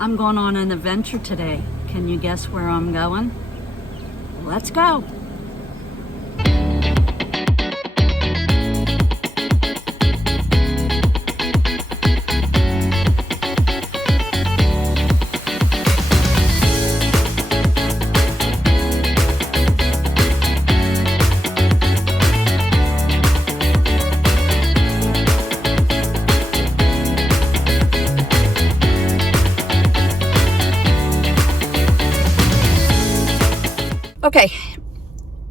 I'm going on an adventure today. Can you guess where I'm going? Let's go. Okay,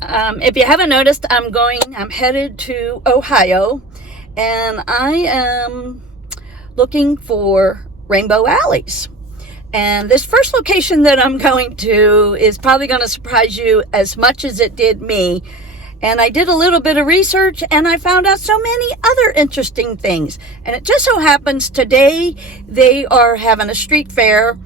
if you haven't noticed, I'm headed to Ohio, and I am looking for rainbow alleys. And this first location that I'm going to is probably going to surprise you as much as it did me. And I did a little bit of research, and I found out so many other interesting things. And it just so happens today they are having a street fair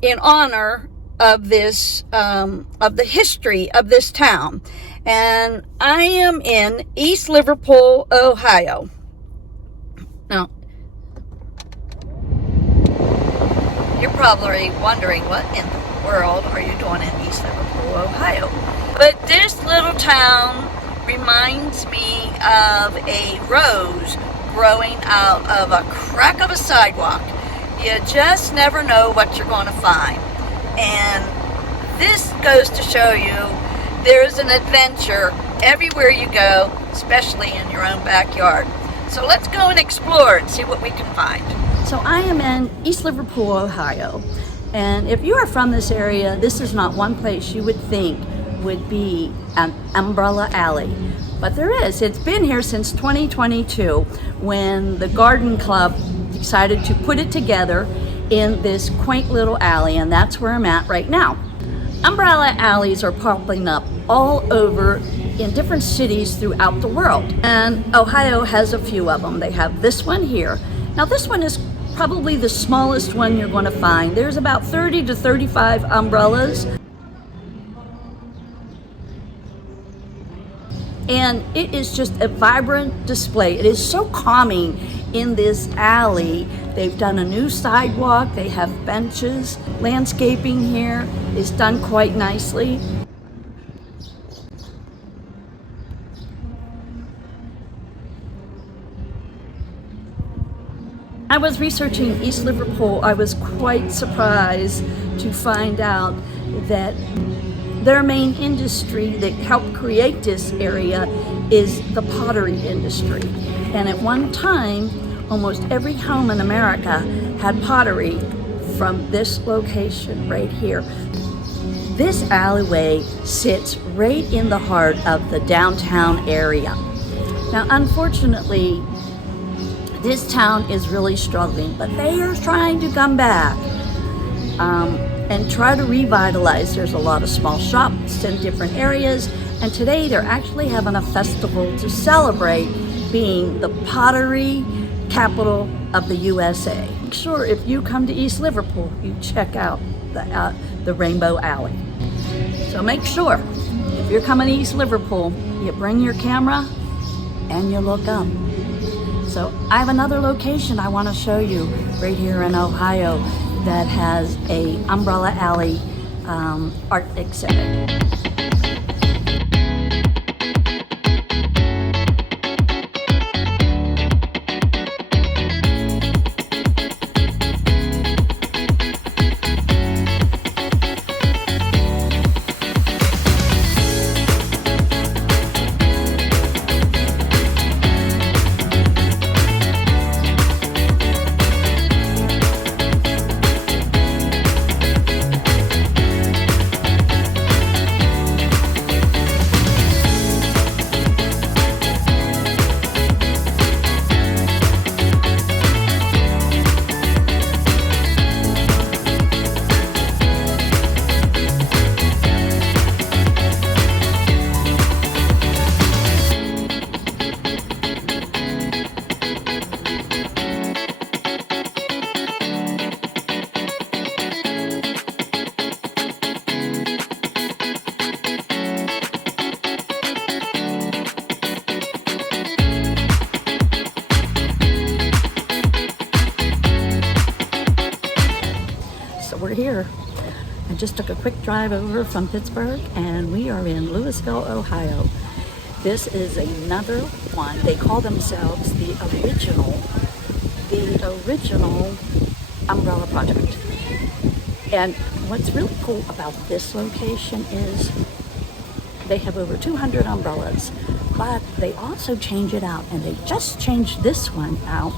in honor of this, of the history of this town. And I am in East Liverpool, Ohio. Now, you're probably wondering, what in the world are you doing in East Liverpool, Ohio? But this little town reminds me of a rose growing out of a crack of a sidewalk. You just never know what you're going to find. And this goes to show you there's an adventure everywhere you go, especially in your own backyard. So let's go and explore and see what we can find. So I am in East Liverpool, Ohio. And if you are from this area, this is not one place you would think would be an umbrella alley. But there is. It's been here since 2022 when the Garden Club decided to put it together in this quaint little alley, and that's where I'm at right now. Umbrella alleys are popping up all over in different cities throughout the world, and Ohio has a few of them. They have this one here. Now this one is probably the smallest one you're going to find. There's about 30 to 35 umbrellas, and it is just a vibrant display. It is so calming in this alley. They've done a new sidewalk, they have benches. Landscaping here is done quite nicely. I was researching East Liverpool. I was quite surprised to find out that their main industry that helped create this area is the pottery industry. And at one time, almost every home in America had pottery from this location right here. This alleyway sits right in the heart of the downtown area. Now, unfortunately, this town is really struggling, but they are trying to come back and try to revitalize. There's a lot of small shops in different areas, and today they're actually having a festival to celebrate being the pottery capital of the USA. Make sure if you come to East Liverpool, you check out the Rainbow Alley. So make sure if you're coming to East Liverpool, you bring your camera and you look up. So I have another location I want to show you right here in Ohio that has a umbrella alley art exhibit. just took a quick drive over from Pittsburgh, and we are in Louisville, Ohio. This is another one. They call themselves the original umbrella project. And what's really cool about this location is they have over 200 umbrellas, but they also change it out, and they just changed this one out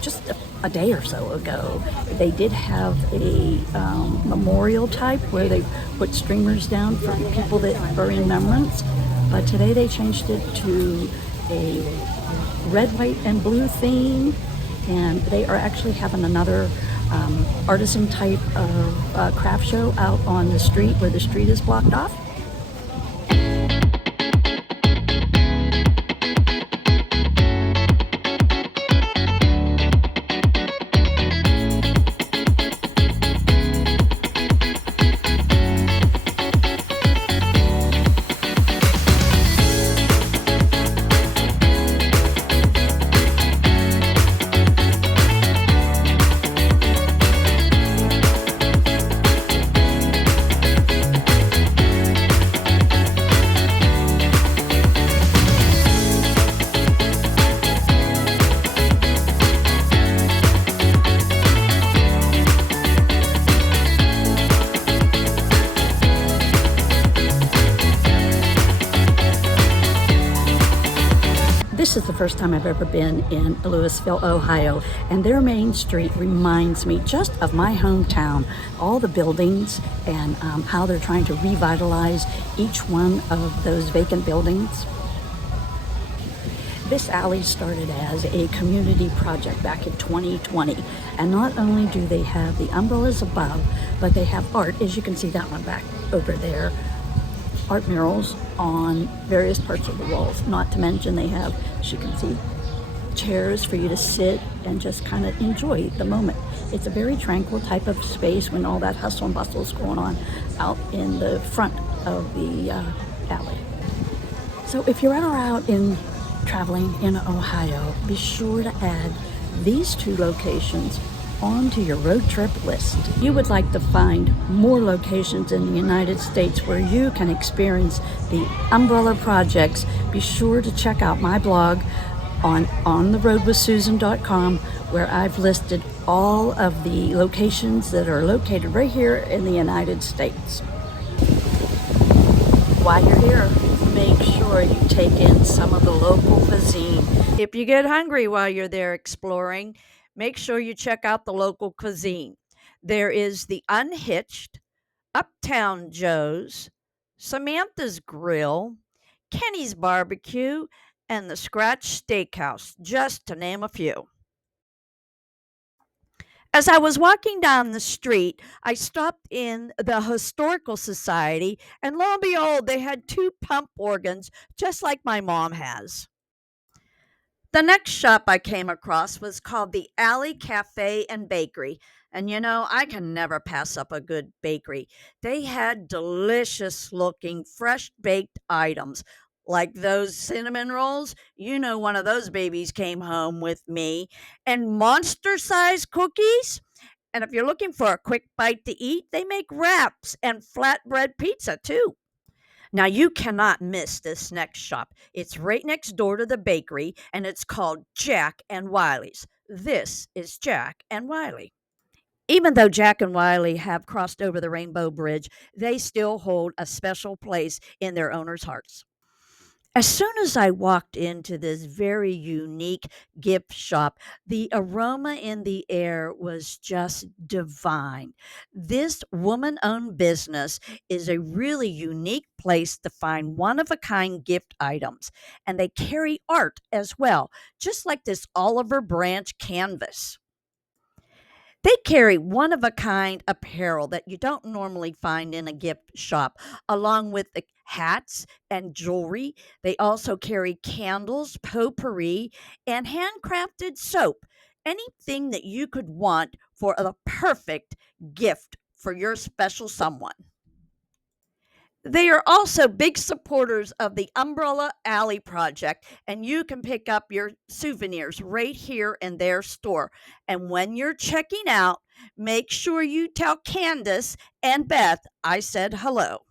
just a day or so ago. They did have a memorial type where they put streamers down for people that are in remembrance, but today they changed it to a red, white, and blue theme, and they are actually having another artisan type of craft show out on the street where the street is blocked off. This is the first time I've ever been in Louisville, Ohio, and their main street reminds me just of my hometown. All the buildings and how they're trying to revitalize each one of those vacant buildings. This alley started as a community project back in 2020, and not only do they have the umbrellas above, but they have art, as you can see that one back over there, art murals on various parts of the walls. Not to mention they have, as you can see, chairs for you to sit and just kind of enjoy the moment. It's a very tranquil type of space when all that hustle and bustle is going on out in the front of the alley. So if you're ever out in traveling in Ohio, be sure to add these two locations onto your road trip list. You would like to find more locations in the United States where you can experience the umbrella projects. Be sure to check out my blog on ontheroadwithsusan.com, where I've listed all of the locations that are located right here in the United States. While you're here, make sure you take in some of the local cuisine. If you get hungry while you're there exploring, make sure you check out the local cuisine. There is the Unhitched, Uptown Joe's, Samantha's Grill, Kenny's Barbecue, and the Scratch Steakhouse, just to name a few. As I was walking down the street, I stopped in the Historical Society, and lo and behold, they had two pump organs just like my mom has. The next shop I came across was called the Alley Cafe and Bakery. And I can never pass up a good bakery. They had delicious looking, fresh baked items like those cinnamon rolls. One of those babies came home with me, and monster sized cookies. And if you're looking for a quick bite to eat, they make wraps and flatbread pizza too. Now, you cannot miss this next shop. It's right next door to the bakery, and it's called Jack and Wiley's. This is Jack and Wiley. Even though Jack and Wiley have crossed over the Rainbow Bridge, they still hold a special place in their owners' hearts. As soon as I walked into this very unique gift shop, the aroma in the air was just divine. This woman owned business is a really unique place to find one of a kind gift items, and they carry art as well, just like this Oliver Branch canvas. They carry one of a kind apparel that you don't normally find in a gift shop, along with the hats and jewelry. They also carry candles, potpourri, and handcrafted soap. Anything that you could want for the perfect gift for your special someone. They are also big supporters of the Umbrella Alley Project, and you can pick up your souvenirs right here in their store. And when you're checking out, make sure you tell Candace and Beth I said hello.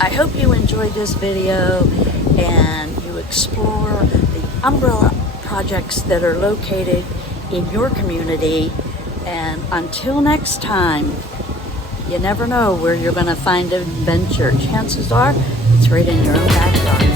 I hope you enjoyed this video and you explore the umbrella projects that are located in your community. And until next time, you never know where you're going to find adventure. Chances are it's right in your own backyard.